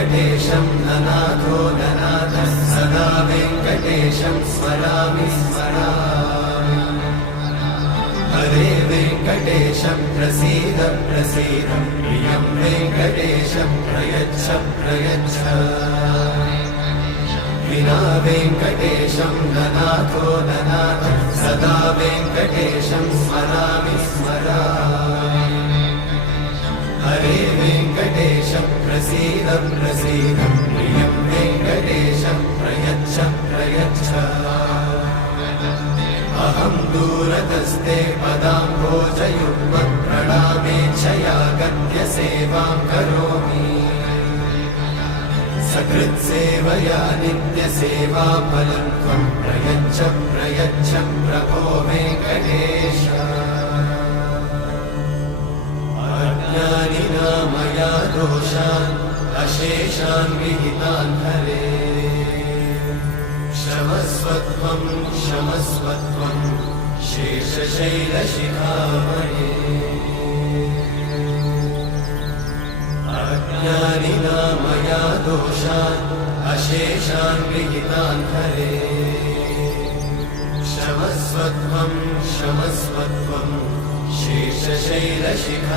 वेङ्कटेशं ननाथो ननाथः सदा वेङ्कटेशं स्मरामि स्मरामि। हरे वेङ्कटेशं प्रसीद प्रसीद प्रियं वेङ्कटेशं प्रयच्छ प्रयच्छ। विना वेङ्कटेशं ननाथो ननाथः सदा वेङ्कटेशं स्मरामि स्मरामि। हरे वेङ्कटेशं प्रसीद प्रसीद प्रियं वेङ्कटेशं प्रयच्छ प्रयच्छ। अहं दूरतस्ते पदाम्भोजयुग्मं प्रणामेच्छया गत्य सेवां करोमि। सकृत्सेवया नित्यसेवाफलं त्वं प्रयच्छ प्रयच्छ प्रभो वेङ्कटेश। अज्ञानिना मया दोषान् अशेषान् विहितान् हरे। क्षमस्वत्वं क्षमस्वत्वं शेषशैलशिखामणे। अज्ञानिना मया दोषान् अशेषान् विहितान् हरे। क्षमस्वत्वं क्षमस्वत्वं शेषशैलशिखामणे।